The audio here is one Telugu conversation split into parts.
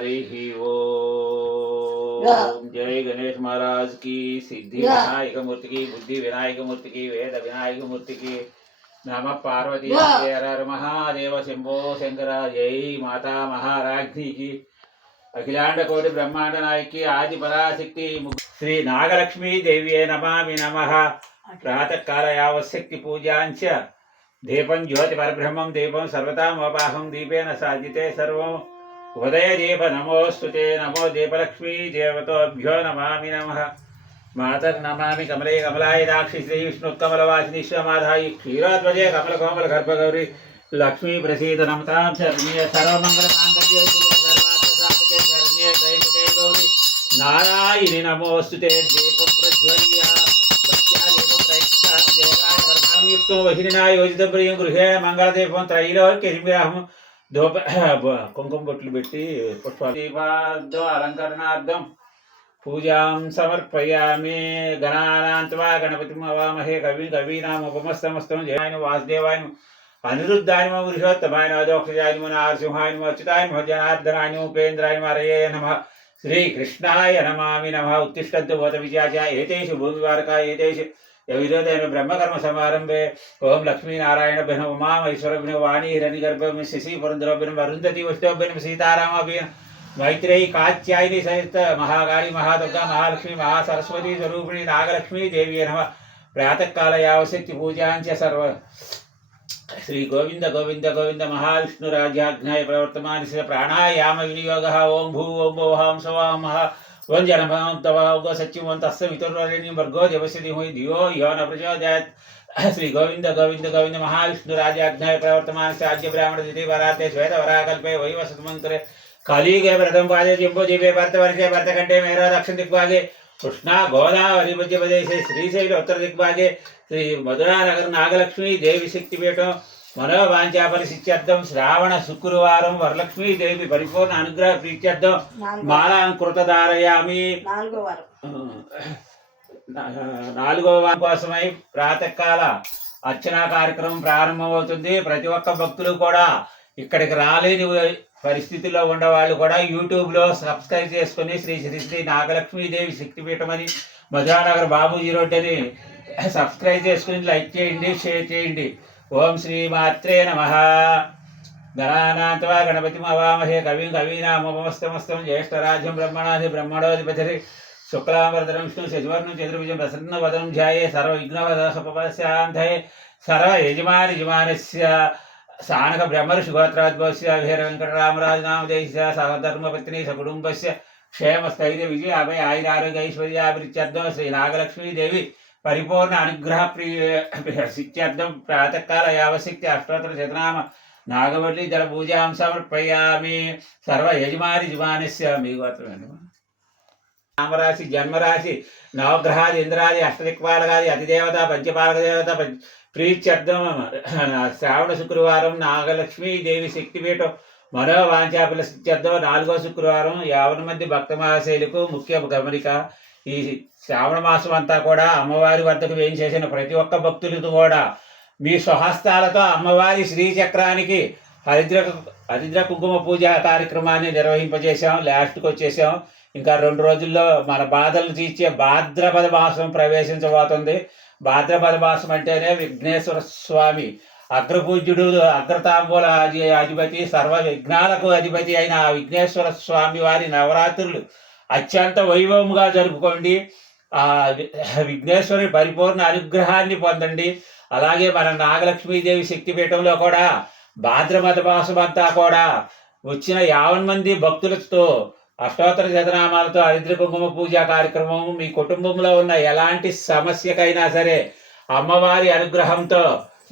हरि ओ। जय गणेश महाराज की सिद्धि विनायक मूर्ति की बुद्धि विनायक मूर्ति की वेद विनायक मूर्ति की। नम पार्वती महादेव शंभो शंकर जय माता महाराज्ञी की। अखिलांड कोटि ब्रह्मांड नायकी आदि पराशक्ति श्री नागलक्ष्मी देवी नमामि नमः। प्रातः काल यावशक्ति पूजांच दीपं ज्योति परब्रह्मं दीपं सर्वता मोपाहं दीपेन साजिते सर्वं। దీప నమోస్తుతే నమో దీపలక్ష్మీ దేవతోభ్యో నమామి నమ మాతర్ నమామి కమలే కమలాయ దాక్షి శ్రీ విష్ణు కమలవాసిని శ్వమాధాయి క్షీరోద్వజే కమల కోమల గర్భగౌరి లక్ష్మీ ప్రసీద నమతాం శరణ్య సర్వమంగళ మాంగళ్యే శివే సర్వార్థ సాధకే శరణ్యే త్రయంబకే గౌరి నారాయణి నమోస్తుతే దీపం ప్రజ్వల్య భక్త్యా దీపం ప్రయక్షామి దేవాయ వర్ణాం యుక్తో వహినినా యోజిత ప్రియం గృహేణ మంగళదీపం త్రైలోక్య హిమిరాహం దోప కుంకుమ బొట్లు పెట్టి పుష్పాలు. దీపార్థం అలంకరణార్థం పూజాం సమర్పయామి. గణానాంత్వా గణపతిం అవామహే కవి కవీనాముపమస్తమస్తం జయాయ వాసుదేవాయ అనిరుద్ధాయ నమ పురుషోత్తమాయ నమ దోక్షజాయ నమ నరసింహాయ నమ అచ్యుతాయ నమ. జనార్దనాయ నమ ఉపేంద్రాయ నమ హరయే నమ శ్రీకృష్ణాయ నమామి నమ. ఉత్తిష్టంతు భూత విజయాచ ఏతేషు భూమివారక ఏతేషు విరోధైన బ్రహ్మకర్మ సమారంభే ఓం లక్ష్మీనారాయణ బిన ఉమామేశ్వర బిన వాణి హిరణి గర్భం శశి పురంధరభిన అరుంధతి వష్టోభిన సీతారామభిన మైత్రేయి కాత్యాయని సహిత మహాకాళి మహాదుర్గా మహాలక్ష్మి మహాసరస్వతి స్వరూపిణి నాగలక్ష్మీ దేవి నమ ప్రాతకాల యావశక్తి పూజాంచ సర్వ శ్రీ గోవింద గోవింద గోవింద మహావిష్ణు రాజ్యాజ్ఞాయ ప్రవర్తమాన శ్రీ ప్రాణాయామ వినియోగ ఓం భూ ఓం श्री गोविंद गोविंद गोविंद महाविष्णु राजाज्ञा प्रवर्तमान राज्य ब्राह्मण दिते वराते श्वेत वराकल्पे वै वसत मंत्र काली गए प्रथम पादे जिम्बो जीवे भरत वर्षे भरत कंठे मेरा दक्षिण दिग्भागे। कृष्णा गोदावरी मध्य प्रदेश श्री श्रीशैल उत्तर दिग्भागे। श्री मधुरा नगर नागलक्ष्मी देवी शक्ति शक्तिपीठ మనోవాంఛాపరి సిత్యర్థం శ్రావణ శుక్రవారం వరలక్ష్మీ దేవి పరిపూర్ణ అనుగ్రహ ప్రీత్యర్థం మాలాంకృత ధారయామి నాలుగో వారం. నా- నాలుగవ వారం కోసమై ప్రాతకాల అర్చనా కార్యక్రమం ప్రారంభమవుతుంది. ప్రతి ఒక్క భక్తులు కూడా ఇక్కడికి రాలేని పరిస్థితిలో ఉన్న వాళ్ళు కూడా యూట్యూబ్లో సబ్స్క్రైబ్ చేసుకుని శ్రీ శ్రీ శ్రీ నాగలక్ష్మీదేవి శక్తిపీఠం అని మధురానగర్ బాబూజీ రోడ్ అని సబ్స్క్రైబ్ చేసుకుని లైక్ చేయండి షేర్ చేయండి. ఓం శ్రీ మాత్రే నమ. గణానాథవా గణపతి అవామహే కవిం కవీనామస్తమస్తం జ్యేష్ఠరాజ్యం బ్రహ్మణాది బ్రహ్మణోధిపతి. శుక్లాంబరధరం విష్ణు శశివర్ణం చతుర్భుజం ప్రసన్న వదనం ధ్యాయే సర్వ విఘ్నవదశపశాంతయే సర్వ యజమాని యజమానస్య. సానక బ్రహ్మర్షి గోత్రాద్భవస్య. వీర వెంకటరామరాజునామదేశ సహధర్మపత్ని సకుటుంబస్య. క్షేమస్థైర్య విజయ అభయ ఆయుర ఆరోగ్య ఐశ్వర్యాభివృత్యర్థం శ్రీ నాగలక్ష్మీదేవి. పరిపూర్ణ అనుగ్రహ ప్రియ సిత్యర్థం ప్రాతకాల యావశక్తి అష్టోత్తర శతనామ నాగవల్లి జల పూజాం సమర్పయామి సర్వ యజమాని యజమానస్య మీ గోత్రమేనా జన్మరాశి నవగ్రహాది ఇంద్రాది అష్టదిక్పాలకాది అతిదేవత పంచపాలక దేవత ప్రీత్యర్థం శ్రావణ శుక్రవారం నాగలక్ష్మీ దేవి శక్తిపీఠం మరో వాంఛాపుల సిత్యర్థం నాలుగో శుక్రవారం యావన మంది భక్త మహాశైలకు ముఖ్య గమనిక. ఈ శ్రావణ మాసం అంతా కూడా అమ్మవారి వద్దకు వేయించేసిన ప్రతి ఒక్క భక్తులతో కూడా మీ స్వహస్తాలతో అమ్మవారి శ్రీచక్రానికి హరిద్ర హరిద్ర కుంకుమ పూజ కార్యక్రమాన్ని నిర్వహింపజేశాం. లాస్ట్కి వచ్చేసాం. ఇంకా రెండు రోజుల్లో మన బాధలు తీర్చే భాద్రపద మాసం ప్రవేశించబోతుంది. భాద్రపద మాసం అంటేనే విఘ్నేశ్వర స్వామి అగ్రపూజ్యుడు అగ్రతాంబూల అధిపతి సర్వ విఘ్నాలకు అధిపతి అయిన ఆ విఘ్నేశ్వర స్వామి వారి నవరాత్రులు. అత్యంత వైభవముగా జరుపుకోండి. ఆ విఘ్నేశ్వరి పరిపూర్ణ అనుగ్రహాన్ని పొందండి. అలాగే మన నాగలక్ష్మీదేవి శక్తిపీఠంలో కూడా భాద్రమత మాసం అంతా కూడా వచ్చిన యావన్ మంది భక్తులతో అష్టోత్తర శతనామాలతో హరిద్ర కుంకుమ పూజ కార్యక్రమం మీ కుటుంబంలో ఉన్న ఎలాంటి సమస్యకైనా సరే అమ్మవారి అనుగ్రహంతో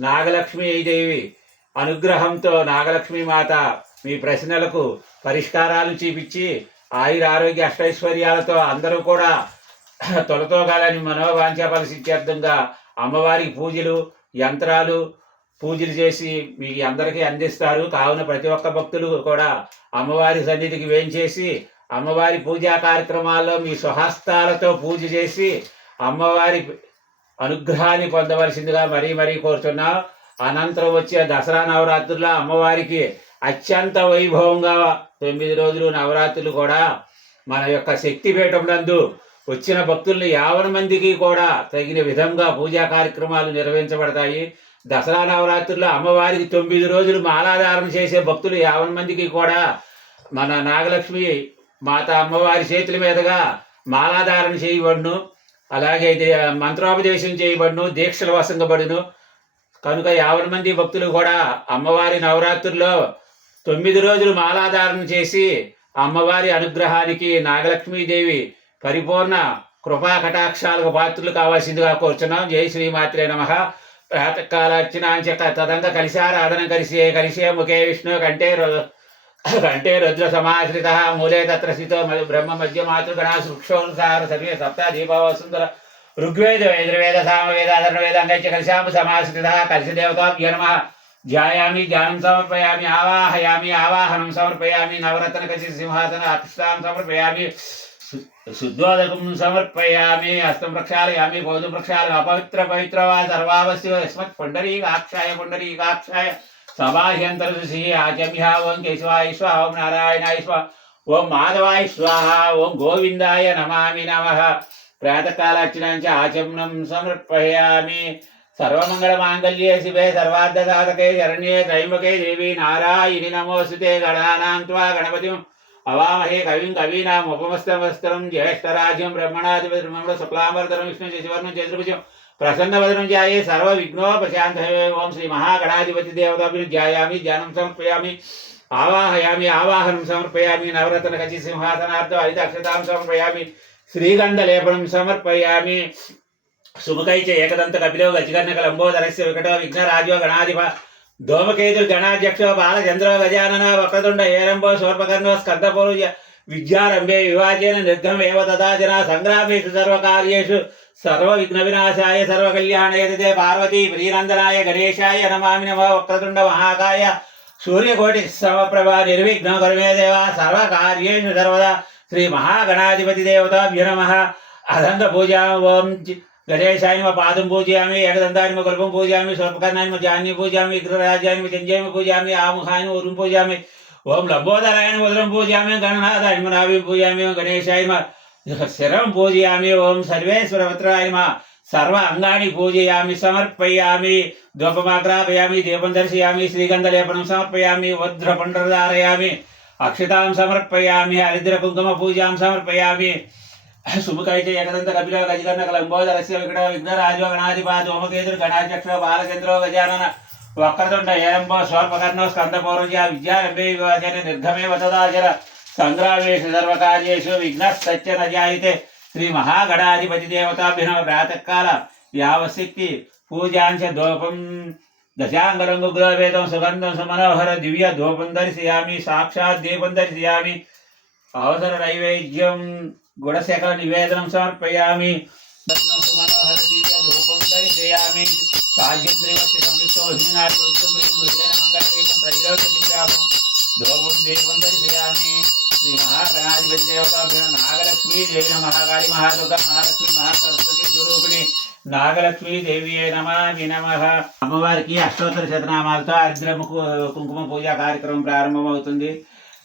నాగలక్ష్మీ దేవి అనుగ్రహంతో నాగలక్ష్మీ మాత మీ ప్రశ్నలకు పరిష్కారాలు చూపించి ఆయుర ఆరోగ్య అష్టైశ్వర్యాలతో అందరూ కూడా తొలతోగాలని మనోవాంఛ ఫలసిత్యర్థంగా అమ్మవారికి పూజలు యంత్రాలు పూజలు చేసి మీ అందరికీ అందిస్తారు. కావున ప్రతి ఒక్క భక్తులు కూడా అమ్మవారి సన్నిధికి వేంచేసి అమ్మవారి పూజా కార్యక్రమాల్లో మీ స్వహస్తాలతో పూజ చేసి అమ్మవారి అనుగ్రహాన్ని పొందవలసిందిగా మరీ మరీ కోరుతున్నాం. అనంతరం వచ్చే దసరా నవరాత్రుల్లో అమ్మవారికి అత్యంత వైభవంగా తొమ్మిది రోజులు నవరాత్రులు కూడా మన యొక్క శక్తి నందు వచ్చిన భక్తుల్ని యావన మందికి కూడా తగిన విధంగా పూజా కార్యక్రమాలు నిర్వహించబడతాయి. దసరా నవరాత్రుల్లో అమ్మవారికి తొమ్మిది రోజులు మాలాధారణ చేసే భక్తులు యావన మందికి కూడా మన నాగలక్ష్మి మాత అమ్మవారి చేతుల మీదుగా మాలాధారణ చేయబడును. అలాగే ఇది మంత్రోపదేశం చేయబడును దీక్షలు వసంగబడును. కనుక యాభై మంది భక్తులు కూడా అమ్మవారి నవరాత్రుల్లో తొమ్మిది రోజులు మాలాధారణ చేసి అమ్మవారి అనుగ్రహానికి నాగలక్ష్మీదేవి పరిపూర్ణ కృపా కటాక్షాలకు పాత్రలు కావాల్సిందిగా కోరుచున్నాం. జై శ్రీమాత్రే నమ. ప్రాతకాలార్చనాంచ తదంగ కలిశారాధన కలిసే కలిసే ముఖే విష్ణు కంటే కంటే రుద్ర సమాశ్రిత మూలే తత్ర స్థితో బ్రహ్మ మధ్య మాతృగణా వృక్షోన్సార సర్వే సప్త దీపావసుందర ఋగ్వేద యజుర్వేద సామవేద అధర్వేద అంగైచ కలిశాము సమాశ్రిత కలిసి దేవతాభ్య నమ. ధ్యాయామి ధ్యానం సమర్పయామి ఆవాహయామి ఆవాహనం సమర్పయామి నవరత్న కసి సింహాసన అతిష్టాం సమర్పయామి శుద్ధోదకం సమర్పయామి హస్తం ప్రక్షాళయామి బోధం ప్రక్షాళ అపవిత్ర పవిత్ర వా సర్వావస్య యస్మత్ పుండరీకాక్షాయ పుండరీకాక్షాయ సబాహ్యంతరసి ఆచమ్య ఓం కేశవాయ స్వ ఓం నారాయణాయ స్వ ఓం మాధవాయ స్వాహ ఓం గోవిందాయ నమామి నమ ప్రాతకాలార్చనాంచ ఆచమనం సమర్పయామి సర్వమంగళ మాంగళ్యే శివే సర్వార్థ సాధకే శరణ్యే త్రయంబకే దేవి నారాయణి నమోస్తుతే గణానాం త్వా గణపతిం అవామహే కవిం కవీనాం ఉపమస్తమస్తరం జ్యేష్ఠరాజ్యం బ్రహ్మణాధిపతి శుక్లాంబరధరం విష్ణు శశివర్ణం చతుర్భుజం ప్రసన్నవదనం ధ్యాయే సర్వ విఘ్నోపశాంతయే ఓం శ్రీ మహాగణాధిపతి దేవతాభి ధ్యాయామి ధ్యానం సమర్పయామి ఆవాహయామి ఆవాహనం సమర్పయామి నవరత్న కచి సింహాసనార్థం ఐదు అక్షతాం సమర్పయామి శ్రీగంధలేపనం సమర్పయామి. సుముఖైచ ఏకదంత కపిలో గజగర్ణక లంబోదరస్య వికటో విఘ్న రాజో గణాధిప ధూమకేతు గణాధ్యక్షో బాలచంద్రో గజానన వక్రతుండ ఏరంబో శూర్పకర్ణో స్కందపౌరు విద్యారంభే వివాచేన నిర్గం ఏవ తదా జన సంగ్రామేషు సర్వకార్యేషు సర్వ విఘ్న వినాశాయ సర్వ కళ్యాణయతే పార్వతీ ప్రియనందనాయ గణేశాయ నమామి నమ వక్రతుండ మహాకాయ సూర్యకోటి సమప్రభ నిర్విఘ్న కరుమే దేవ సర్వకార్యేషు సర్వదా శ్రీ మహాగణాధిపతి దేవతాభ్య నమ. అదంగ పూజా ఓం गणेशायम पादम पूजयामि एकदंतायम कल्पम पूजयामि सर्पकर्णायम जान्य पूजयामि विग्रहराजायम ओम लंबोदरायण उदरम पूजयामि गणनाथायम नाभिम पूजयामि गणेशायम शिरम पूजयामि ओम सर्वेश्वरवत्रायम सर्व अंगाणी पूजयामि, समर्पयामि धूपमाग्रापयामि दीपं दर्शयामि, श्रीगन्धलेपनं समर्पयामि, वज्रपण्डरधारयामि, अक्षतां समर्पयामि, हरिद्रकुङ्कुमपूजां समर्पयामि వజ్ర పండరధారయామి అక్షతాం సమర్పయామి హరిద్ర కుంకుమ పూజాం సమర్పయామి సుముఖైతే ఏకదంత కపిల గజకర్ణ కలంబోదరస్య వికట విఘ్నరాజో గణాధిపాద ఓమకేతుడు గణాధ్యక్ష బాలచంద్రో గజానన వక్రతుండ ఏరంబో స్వర్పకర్ణో స్కందపౌరుజ విద్యారంభే వివాచన నిర్గమే వతదాచర సంగ్రామేషు సర్వకార్యేషు విఘ్న సత్య నజాయితే శ్రీ మహాగణాధిపతి దేవతాభినవ ప్రాతకాల యావశక్తి పూజాంశ దోపం దశాంగరంగు గులవేదం సుగంధం సుమనోహర దివ్య ధూపం దర్శయామి సాక్షాత్ దీపం దర్శయామి అవసర నైవేద్యం గుడశేఖర నివేదనం సమర్పయామి. సుగంధం సుమనోహర దివ్య ధూపం దర్శయామి సాధ్యం త్రివత్తి సంయుక్తో హినాటి ఉత్తం ధూపం దీపం దర్శయామి శ్రీ మహాగణాధిపతి దేవతాభ్య నాగలక్ష్మీ దేవి మహాకాళి మహాదుర్గ మహాలక్ష్మి మహాసరస్వతి స్వరూపిణి నాగలక్ష్మీ దేవి నమామి నమ. అమ్మవారికి అష్టోత్తర శతనామాలతో అర్ద్రము కుంకుమ పూజ కార్యక్రమం ప్రారంభమవుతుంది.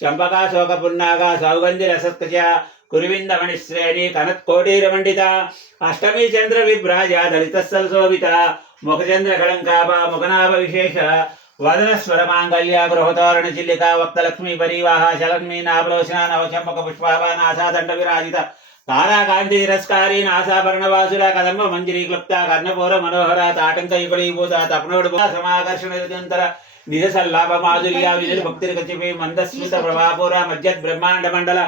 ఉజ్జద్భాను సహస్రాభా చతుర్బాహు సమన్విత రాగస్వరూప పాశాఢ్య కోదాకారాంకుజోజ్వల మనోరూపేక్ష కోదండ పంచదన్మహాత్ర సాయక నిజారుణ ప్రభాపూర మధ్యద్ బ్రహ్మాండ మండల చంపకా శోక పున్నాగ సౌగంధి రసత్కచ కురువింద మణిశ్రేణి కనత్కోటీర మండిత అష్టమి చంద్ర విభ్రాజ దళిత సల్శోభిత ముఖచంద్ర కళంకాభ ముఖనాభ విశేష వదన స్వర మాంగళ్య గృహతోరణ చిల్లిక వక్త లక్ష్మీ పరివాహ శలక్ష్మీ నాభలోచన నవచంపక పుష్పాభ నాసాదండ విరాజిత తారాకాంతి తిరస్కారి నాసాభరణవాసుల కదంబ మంజరీ క్లుప్త కర్ణపూర మనోహర తాటంక యుగళీభూత తపనోడు సమాకర్షణ నిరంతర నిజ సల్లాభ మాధుర్య విజయ భక్తి కచిపి మందస్మిత ప్రభాపుర మధ్యద్ బ్రహ్మాండ మండల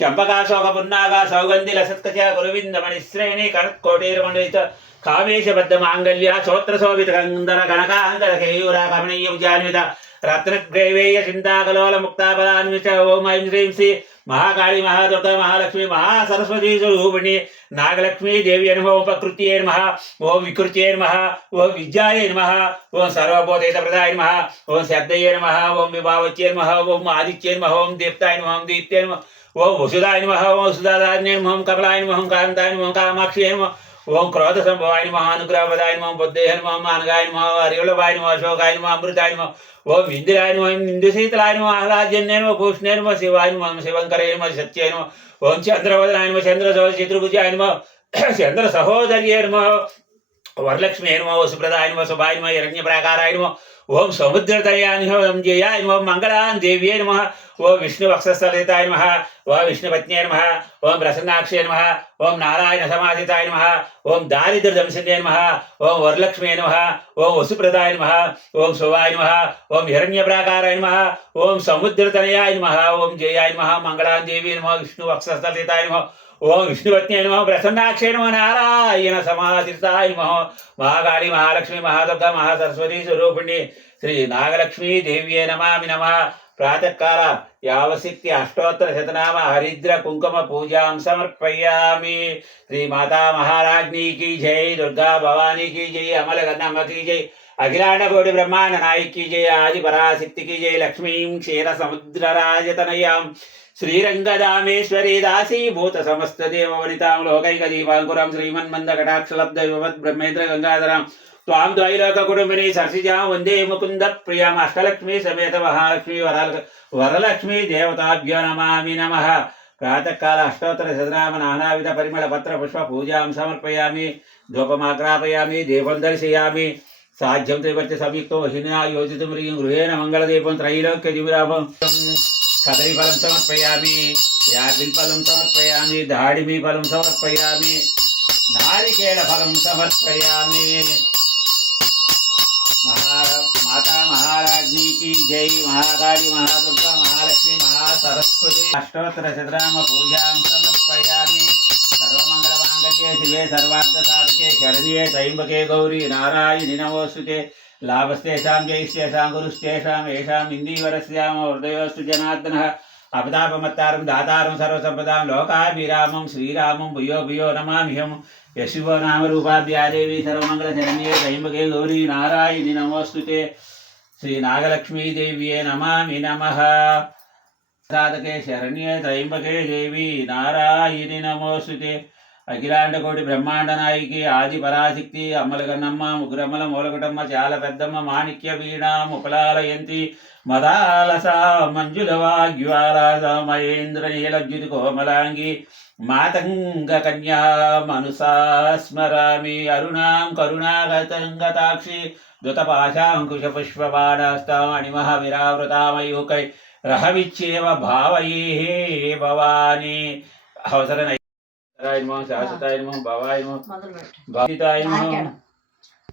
చంపకాశోక పున్నాగా సౌగంధి లసత్కచ గురువింద మణిశ్రేణి కనత్ కోటేరు మండలిత కామేశబద్ధ మాంగళ్య చోత్ర శోభిత కందర కనకాంతర కేయూర కమనీయ జాన్విత రత్నగ్రైవేయ చింతాకలోల ముక్తాపదాన్విష ఓం ఐం శ్రీం శ్రీ మహాకాళి మహాదుర్గ మహాలక్ష్మి మహాసరస్వతి స్వరూపిణి నాగలక్ష్మీ దేవి నమ ఓం నమ ఓం వికృత్యే నమ ఓం విద్యాయ నమ ఓం సర్వబోధేత ప్రదాయ నమ ఓం శ్రద్ధయే నమ ఓం విభావత్యే నమ ఓం ఆదిత్యే నమ ఓం దీప్తాయ నమ ఓం దీప్తే నమ ఓం వసుదాయ నమ ఓం వసుదాదాన్య నమ ఓం కమలాయ నమ ఓం కాంతాయ నమ ఓం కామాక్షి నమ ఓం క్రోధ సంభవాయ నమ అనుగ్రహపదాయ నమ బుద్ధేయ నమ అనగాయ నమ అరివళవాయ నమ అశోకాయ నమ అమృతాయ నమ ఓ ఇందిరాయ నమ ఇందుశీతలాయ నమ ఆహ్లాద్యన్య నమ భూషణే నమ శివాయ ఓం చంద్రవదనాయనమో చంద్ర చతుర్భుజాయ చంద్ర సహోదర్యే వరలక్ష్మి నమ సుప్రదాయ నమ శుభాయ నమ హిరణ్య ప్రాకారాయ నమ ఓం సముద్రతయాయ నమ ఓం జయాయ మంగళాన్ దేవ్యే నమ ఓ విష్ణు వక్షస్థలితాయ నమ ఓ విష్ణుపత్న్యే నమ ఓం ప్రసన్నాక్షే నమ ఓం నారాయణ సమాధితాయ నమ ఓం దారిద్ర దంశనే నమ ఓం వరలక్ష్మే నమ ఓం వసుప్రదాయ నమ ఓం శుభాయ నమ ఓం హిరణ్య ప్రాకారాయ నమ ఓం సముద్రతనయాయ నమ ఓం జయాయ నమ మంగళాన్ దేవి నమ విష్ణు వక్షస్థలితాయ నమ ఓం విష్ణుపత్ని నమ ప్రసన్నాక్షే నమ నారాయణ సమాధితాయ నమ మహాకాళి మహాలక్ష్మి మహాదుర్గ మహాసరస్వతి స్వరూపిణి శ్రీ నాగలక్ష్మీ దేవ్యే నమామి నమ ప్రాతకాల యావశక్తి అష్టోత్తర శతనామ హరిద్ర కుంకుమ పూజాం సమర్పయామి. శ్రీ మాతా మహారాజ్ఞీకి జై దుర్గా భవానీకి జై అమల గన్నమ్మకి జై అఖిలాండ కోటి బ్రహ్మాండ నాయకి జయ ఆది పరాశక్తికి జయ లక్ష్మీం క్షీర సముద్రరాజతనయాం శ్రీరంగదామేశ్వరీ దాసీభూత సమస్త దేవవనితాం లోకైక దీపాంకురం శ్రీమన్మంద కటాక్షలబ్ద వివత్ బ్రహ్మేంద్ర గంగాధరం త్వాం ద్వైలోక కుటుంబిని సరసిజాం వందే ముకుంద ప్రియాం అష్టలక్ష్మి సమేత మహాలక్ష్మి వరాల వరలక్ష్మి దేవతాభ్యో నమామి నమ ప్రాతకాల అష్టోత్తర శతనామ నానావిధ పరిమళ పత్ర పుష్ప పూజాం సమర్పయామి ధూపమాగ్రాపయామి దీపం దర్శయామి సాధ్యం త్రివర్తి సంయుక్తో హినా యోజితం హ్రీం గృహేణ మంగళదీపం త్రైలోక్య దివిరాపం కదలీఫలం సమర్పయామి యాపిల్ ఫలం సమర్పయామి దాడిమి ఫలం సమర్పయామి నారికేళ ఫలం సమర్పయామి. మహా మాతా మహారాజ్ఞీకి జై మహాకాళి మహాదుర్గా మహాలక్ష్మి మహాసరస్వతి. అష్టోత్తర శతరామ పూజాం సమర్పయామి. సర్వమంగళమాంగళ్యే శివే సర్వార్థ సాధకే శరణ్యే త్రయంబకే గౌరీ నారాయణి నమోస్తుతే లాభస్తేషాం జైస్తేషాం గురుస్తేషాం ఏషాం ఇందీవరస్యామ హృదయోస్తు జనార్దన అపదాపమత్తారం దాతారం సర్వసంపదాం లోకాభిరామం శ్రీరామం భూయో భూయో నమామిహం యశివో నామ సర్వమంగళశరణ్యే దైమకే గౌరీ నారాయణి నమోస్తుతే శ్రీ నాగలక్ష్మీదేవ్యే నమామి నమ సాధకే శరణ్యే త్రయంబకే దేవి నారాయణి నమోస్తుతే అఖిలాండ కోటి బ్రహ్మాండ నాయికి ఆది పరాశక్తి అమ్మలగన్నమ్మ ముగ్గురమ్మల మూలకటమ్మ చాలా పెద్దమ్మ మాణిక్య వీణ ముపలాలయంతి మదాలస మంజుల వాగ్వాలాస మహేంద్ర నీలజ్యుతి కోమలాంగి మాతంగ కన్యా మనుసా స్మరామి అరుణాం కరుణాగతంగతాక్షి దుతపాశాంకుశ పుష్పబాణాస్తామణిమహ విరావృతామయూకై రహవిచ్చేవ భావయే భవాని. అవసరం అత్తాయనమో శాశ్వతాయనమో భవాయనమో నమః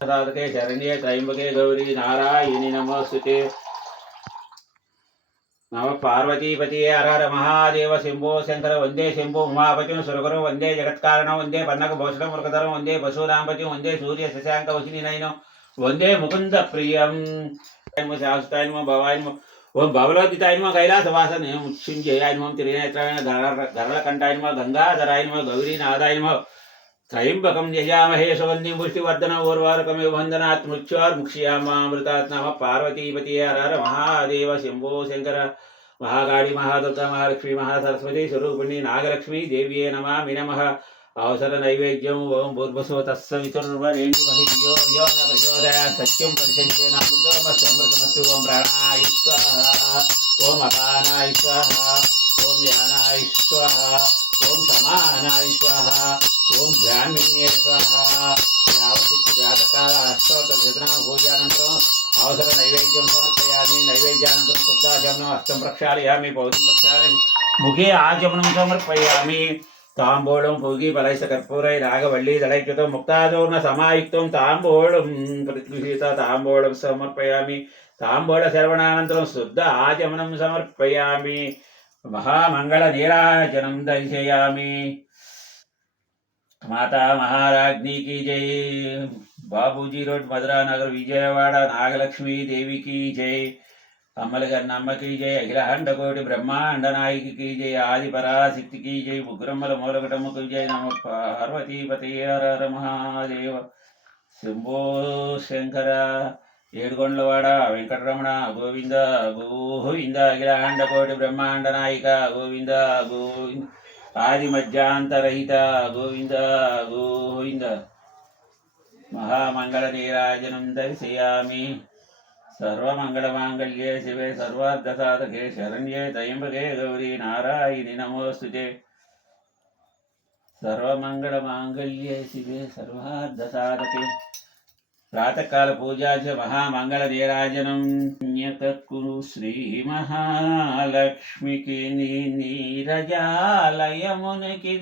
భవాయ శరణ్యే త్రయంబకే గౌరీ నారాయణి నమోస్తుతే. నమ పార్వతీపతి హర మహాదేవ శంభో శంకర వందే శంభో ఉమాపతిం సురగురు వందే జగత్కారణం వందే పన్నక భూషణ మృగధరం వందే పశూనాంపతి వందే సూర్య శశాంక వశిని నైనం వందే ముకుంద ప్రియం. శాశ్వతాయనమో భవాయనమో ఓం భవలోదితాయ నమ కైలాసవాసన మృత్యుంజయాయ నమ త్రినేత్రాయ గరళకంఠాయ నమ గంగాధరాయ నమ గౌరీనాథాయ నమ త్రయంబకం యజామహే సుగంధిం పుష్టివర్ధన ఊర్వారకమే వందనాత్ మృత్యోర్ముక్ష్యామామృతాత్ నమ పార్వతీపతి హర మహాదేవ శంభో శంకర మహాకాళి మహాదత్త మహాలక్ష్మి మహాసరస్వతి స్వరూపిణి నాగలక్ష్మి దేవ్యే నమామి నమః అవసర నైవేద్యం ఓం భూర్భుసో తస్సవితుర్వరేణి మహిద్యో యో న ప్రచోదయా సత్యం పరిశంకేన అమృతమస్తు అమృతమస్తు ఓం ప్రాణాయ స్వాహ ఓం అపానాయ స్వాహ ఓం యానాయ స్వాహ ఓం సమానాయ స్వాహ ఓం బ్రాహ్మణ్యే స్వాహ యావతికి ప్రాతకాల అష్టోత్తర శతనామ పూజానంతరం అవసర నైవేద్యం సమర్పయామి నైవేద్యానంతరం శుద్ధాచమనం హస్తం ప్రక్షాళయామి పౌరం ప్రక్షాళయామి ముఖే తాంబూళం పూగి పలైస కర్పూరై నాగవల్లి దళైక్యుతం ముక్తాదూర్ణ సమాయుక్తం తాంబూళం ప్రతిగృహీత తాంబూళం సమర్పయామి తాంబూళ శ్రవణానంతరం శుద్ధ ఆచమనం సమర్పయామి మహామంగళ నీరాజనం దర్శయామి మాతా మహారాజ్ఞికి జై బాబూజీ రోడ్ మధురానగర్ విజయవాడ నాగలక్ష్మీ దేవికి జై కమ్మల కన్నమ్మకి జయ అఖిలాండ కోటి బ్రహ్మాండ నాయకి జయ ఆది పరాశక్తికి జయ ఉగ్రమ్మల మూలకటముకు జయ నమ పార్వతీపతి హర హర మహాదేవ. శంభో శంకర ఏడుకొండలవాడ వెంకటరమణ గోవింద గోవింద అఖిలాండ కోటి బ్రహ్మాండ నాయిక గోవింద గోవింద. ఆది మధ్యాంతరహిత గోవింద గోవింద. మహామంగళ నీరాజనం దర్శయామి సర్వమంగళమాంగళ్యే శివే సర్వార్థసాధకే శరణ్యే త్రయంబకే గౌరీ నారాయణి నమోస్తుతే సర్వమంగళమాంగళ్యే శివే సర్వార్థసాధకే. ప్రాతకాల పూజాచ మహామంగళ నీరాజనం కురు శ్రీ మహాలక్ష్మికి నీ నీరజాలయమునికి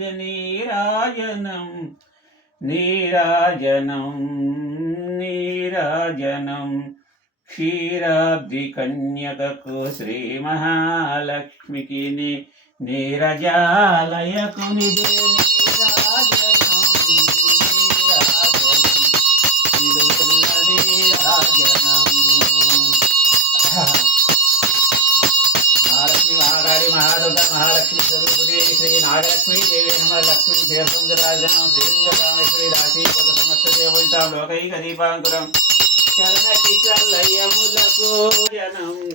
నీరాజనం. నీరాజనం నీరాజనం క్షీరాబ్ది కన్యకకు శ్రీ మహాలక్ష్మికి ని నీరజాలయకు నిదే నీరాజనం నీరాజనం నిలుతున్న నీరాజనం మహాలక్ష్మి మహాకాళి మహాదుర్గ మహాలక్ష్మి స్వరూపిణి శ్రీ నాగలక్ష్మీ దేవి నమ లక్ష్మీ క్షీరసుందరాజనం శ్రీరంగరామేశ్వరి రాశి పద సమస్త దేవతాం లోకైక దీపాంకురం చరణ చల్లయములకు జనం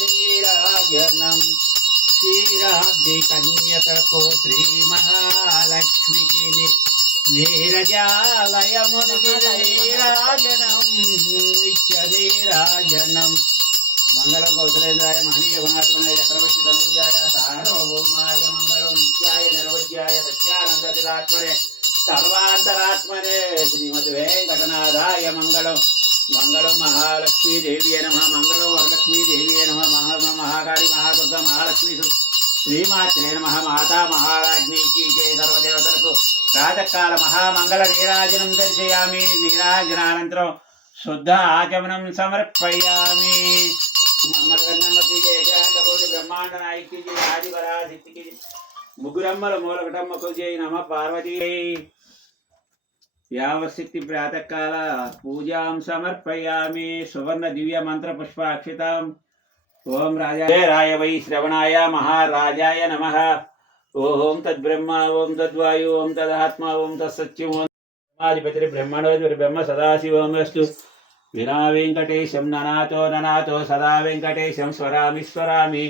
నీరాజనం. క్షీరాబ్ది కన్యకకు శ్రీ మహాలక్ష్మికి ని- నీరాజనం నిత్య నీరాజనం. మంగళం కౌశలేంద్రాయ మహనీయ గుణాత్మనే చక్రవర్తి ధనుజాయ సార్వభౌమాయ మంగళం నిత్యాయ నిర్వజ్యాయ సత్యానందరాత్మనే సర్వాంతరాత్మనే. శ్రీమద్ వెంకటనాథాయ మంగళం. మంగళం మహాలక్ష్మీ దేవి నమ మంగళం వరలక్ష్మీ దేవి నమ మహా మహాకాళి మహాదుర్గ మహాలక్ష్మీ శ్రీమాత్రే నమ మాతా మహారాజ్ఞికి జయ సర్వదేవతలకు ప్రాతకాల మహామంగళ నీరాజనం దర్శయామి. నీరాజనానంతరం శుద్ధ ఆచమనం సమర్పయామి. మమ్మల్ని జయ కోటి బ్రహ్మాండ నాయకి జయ ఆది ముగ్గురమ్మల మూలకటమ్మకు జయ నమ పార్వతీ యావశక్తి ప్రాతకాల పూజాం సమర్పయామి సువర్ణ దివ్య మంత్ర పుష్పాక్షితాం. ఓం రాజాయ రాయ వై శ్రవణాయ మహారాజాయ నమ. ఓం తద్బ్రహ్మ ఓం తద్వాయు ఓం తదాత్మ ఓం తత్సత్యం ఓం బ్రహ్మాధిపతి బ్రహ్మణోధిపతి బ్రహ్మ సదాశివం అస్తు వినా వెంకటేశం ననాతో ననాతో సదా వెంకటేశం స్వరామి స్వరామి.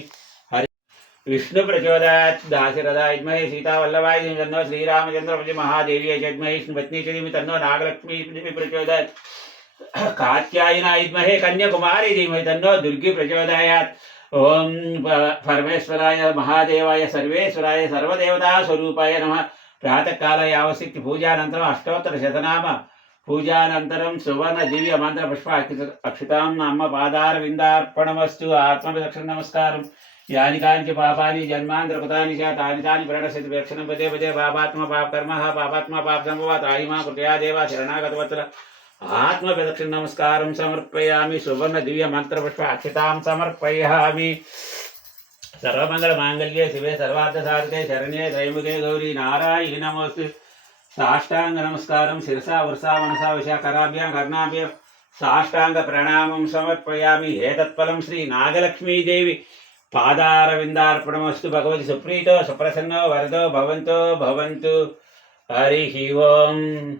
విష్ణు ప్రచోదయాత్ దాశరథాయ విద్మహే సీతావల్లభాయ తన్నో శ్రీరామచంద్రపతి మహాదేవి యజ్మహే పత్ని చదివి తన్నో నాగలక్ష్మి ప్రచోదయాత్. కాత్యాయన విద్మహే కన్యాకుమారి ధీమహి తన్నో దుర్గి ప్రచోదయాత్. ఓం పరమేశ్వరాయ మహాదేవాయ సర్వేశ్వరాయ సర్వదేవతా స్వరూపాయ నమ. ప్రాతకాల యావశక్తి పూజానంతరం అష్టోత్తర శతనామ. పూజానంతరం సువర్ణ దివ్య మంత్ర పుష్ప అక్షిత- అక్షితాం అమ్మ పాదార విందార్పణమస్తు. ఆత్మవిదక్షిణ నమస్కారం. యాని కాంచి పాపాని జన్మాంతర కృతాని చ తాని తాని ప్రణశ్యతి వీక్షణం పదే పదే పాపాత్మ పాప కర్మ పాపాత్మ పాప సంభవ తాయిమా కృతయా దేవ శరణాగతవత్సల ఆత్మ ప్రదక్షిణ నమస్కారం సమర్పయామి సువర్ణ దివ్య మంత్ర పుష్ప అక్షితాం సమర్పయామి సర్వమంగళ మాంగళ్యే శివే సర్వార్థ సాధకే శరణ్యే త్రైముఖే గౌరీ నారాయణి నమోస్తు సాష్టాంగ నమస్కారం శిరసా పాదారవిందార్పణమస్తు భగవతి సుప్రీతో సుప్రసన్నో వరదో భవంతో భవంతు. హరి ఓం.